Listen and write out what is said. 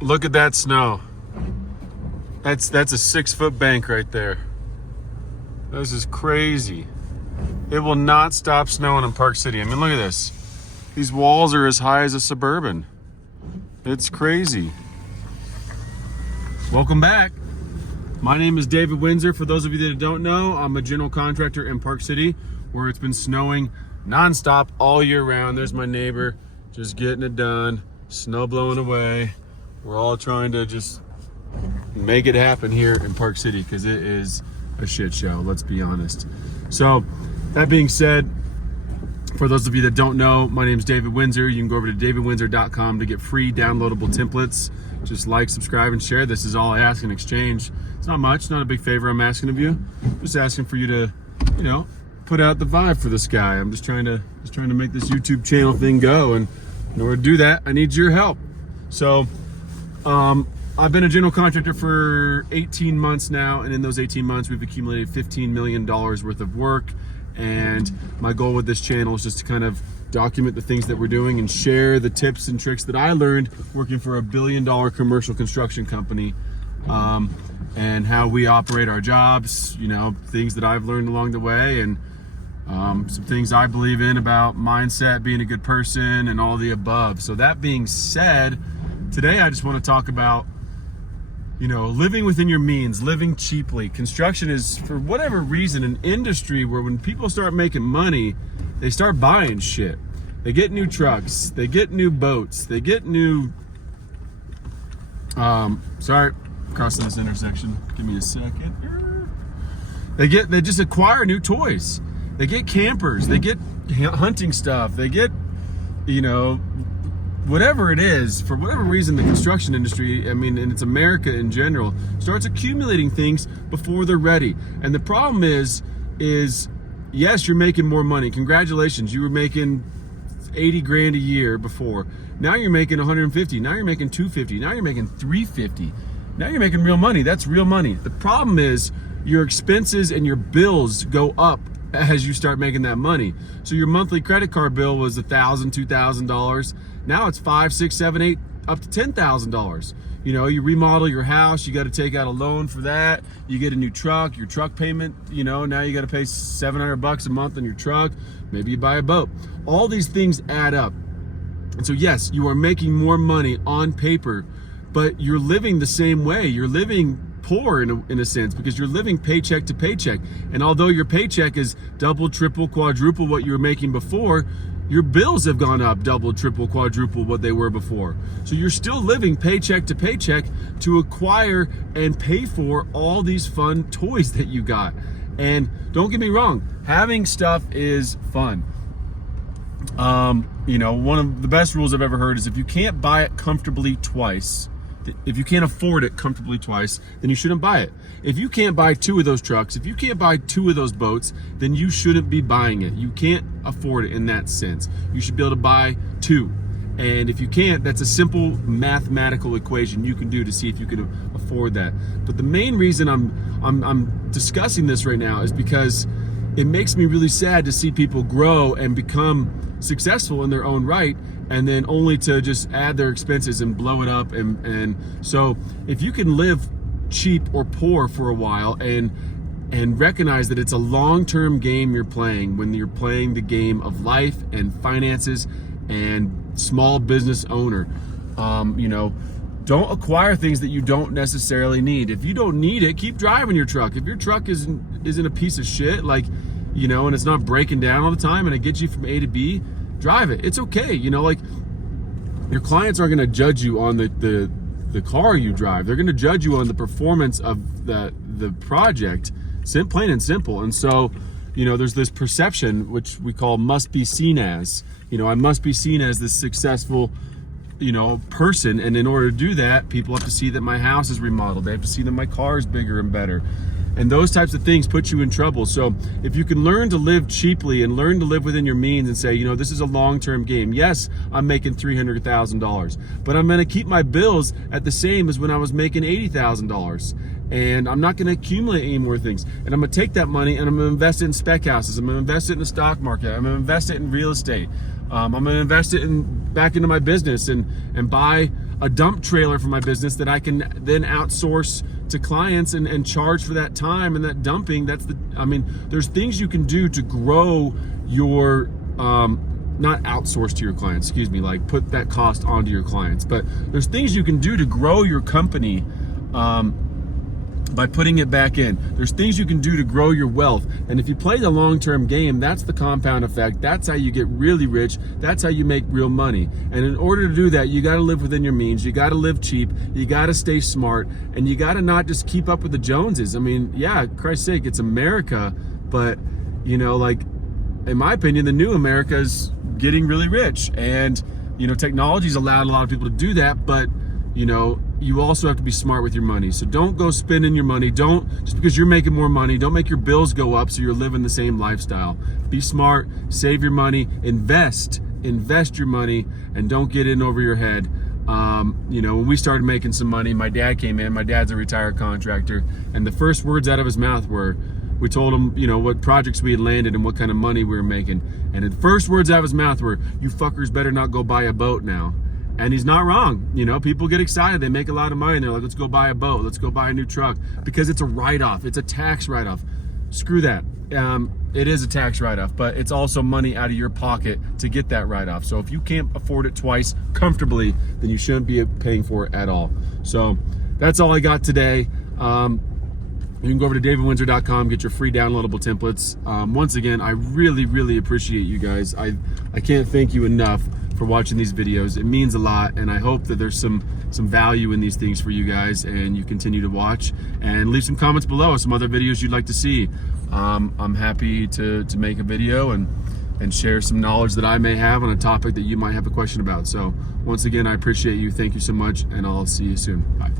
Look at that snow. That's a 6-foot bank right there. This is crazy. It will not stop snowing in Park City. I mean, look at this. These walls are as high as a Suburban. It's crazy. Welcome back. My name is David Windsor. For those of you that don't know, I'm a general contractor in Park City where it's been snowing nonstop all year round. There's my neighbor just getting it done. Snow blowing away. We're all trying to just make it happen here in Park City because it is a shit show, let's be honest. So that being said, for those of you that don't know, my name is David Windsor. You can go over to davidwindsor.com to get free downloadable templates. Just like, subscribe, and share. This is all I ask in exchange. It's not much, not a big favor I'm asking of you. Just asking for you to, put out the vibe for this guy. I'm just trying to make this YouTube channel thing go, and in order to do that, I need your help. So, I've been a general contractor for 18 months now, and in those 18 months, we've accumulated $15 million worth of work. And my goal with this channel is just to kind of document the things that we're doing and share the tips and tricks that I learned working for a $1 billion commercial construction company, and how we operate our jobs, things that I've learned along the way, and some things I believe in about mindset, being a good person, and all the above. So that being said, today I just want to talk about living within your means, living cheaply. Construction is, for whatever reason, an industry where when people start making money, they start buying shit. They get new trucks, they get new boats, they get new, sorry, crossing this intersection, give me a second. They just acquire new toys. They get campers, they get hunting stuff, they get, whatever it is, for whatever reason, the construction industry, and it's America in general, starts accumulating things before they're ready. And the problem is yes, you're making more money. Congratulations, you were making 80 grand a year before. Now you're making 150. Now you're making 250. Now you're making 350. Now you're making real money. That's real money. The problem is your expenses and your bills go up as you start making that money. So your monthly credit card bill was $1,000, $2,000. Now it's $5,000, $6,000, $7,000, $8,000, up to $10,000. You remodel your house, you got to take out a loan for that. You get a new truck, your truck payment, now you got to pay $700 a month on your truck. Maybe you buy a boat. All these things add up. And so yes, you are making more money on paper, but you're living the same way. You're living poor in a sense, because you're living paycheck to paycheck. And although your paycheck is double, triple, quadruple what you were making before, your bills have gone up double, triple, quadruple what they were before. So you're still living paycheck to paycheck to acquire and pay for all these fun toys that you got. And don't get me wrong, having stuff is fun. One of the best rules I've ever heard is if you can't buy it comfortably twice, if you can't afford it comfortably twice, then you shouldn't buy it. If you can't buy 2 of those trucks, if you can't buy 2 of those boats, then you shouldn't be buying it. You can't afford it in that sense. You should be able to buy 2. And if you can't, that's a simple mathematical equation you can do to see if you can afford that. But the main reason I'm discussing this right now is because it makes me really sad to see people grow and become successful in their own right, and then only to just add their expenses and blow it up. And so if you can live cheap or poor for a while and recognize that it's a long-term game you're playing, when you're playing the game of life and finances and small business owner, don't acquire things that you don't necessarily need. If you don't need it, keep driving your truck. If your truck isn't a piece of shit, and it's not breaking down all the time and it gets you from A to B, drive it. It's okay. Your clients aren't going to judge you on the car you drive. They're going to judge you on the performance of the project, plain and simple. And so, there's this perception, which we call must be seen as. I must be seen as this successful, person. And in order to do that, people have to see that my house is remodeled. They have to see that my car is bigger and better. And those types of things put you in trouble. So if you can learn to live cheaply and learn to live within your means and say, this is a long-term game. Yes, I'm making $300,000, but I'm going to keep my bills at the same as when I was making $80,000. And I'm not going to accumulate any more things. And I'm going to take that money and I'm going to invest it in spec houses. I'm going to invest it in the stock market. I'm going to invest it in real estate. I'm going to invest it back into my business and buy a dump trailer for my business that I can then outsource to clients and charge for that time and that dumping. There's things you can do to grow your, not outsource to your clients, excuse me, like put that cost onto your clients. But there's things you can do to grow your company by putting it back in. There's things you can do to grow your wealth. And if you play the long-term game, that's the compound effect. That's how you get really rich. That's how you make real money. And in order to do that, you got to live within your means. You got to live cheap. You got to stay smart. And you got to not just keep up with the Joneses. I mean, yeah, Christ's sake, it's America. But, you know, like, in my opinion, the new America is getting really rich. And, you know, technology's allowed a lot of people to do that. But, you know, you also have to be smart with your money. So don't go spending your money. Don't, just because you're making more money, don't make your bills go up so you're living the same lifestyle. Be smart, save your money, invest your money, and don't get in over your head. You know, when we started making some money, my dad came in. My dad's a retired contractor, and the first words out of his mouth were, we told him, you know, what projects we had landed and what kind of money we were making. And the first words out of his mouth were, "You fuckers better not go buy a boat now." And he's not wrong. You know, people get excited. They make a lot of money. And they're like, let's go buy a boat. Let's go buy a new truck, because it's a write-off. It's a tax write-off. Screw that. It is a tax write-off, but it's also money out of your pocket to get that write-off. So if you can't afford it twice comfortably, then you shouldn't be paying for it at all. So that's all I got today. You can go over to davidwindsor.com, get your free downloadable templates. Once again, I really, really appreciate you guys. I can't thank you enough for watching these videos. It means a lot, and I hope that there's some value in these things for you guys, and you continue to watch and leave some comments below, some other videos you'd like to see. I'm happy to make a video and share some knowledge that I may have on a topic that you might have a question about. So once again, I appreciate you. Thank you so much, and I'll see you soon. Bye.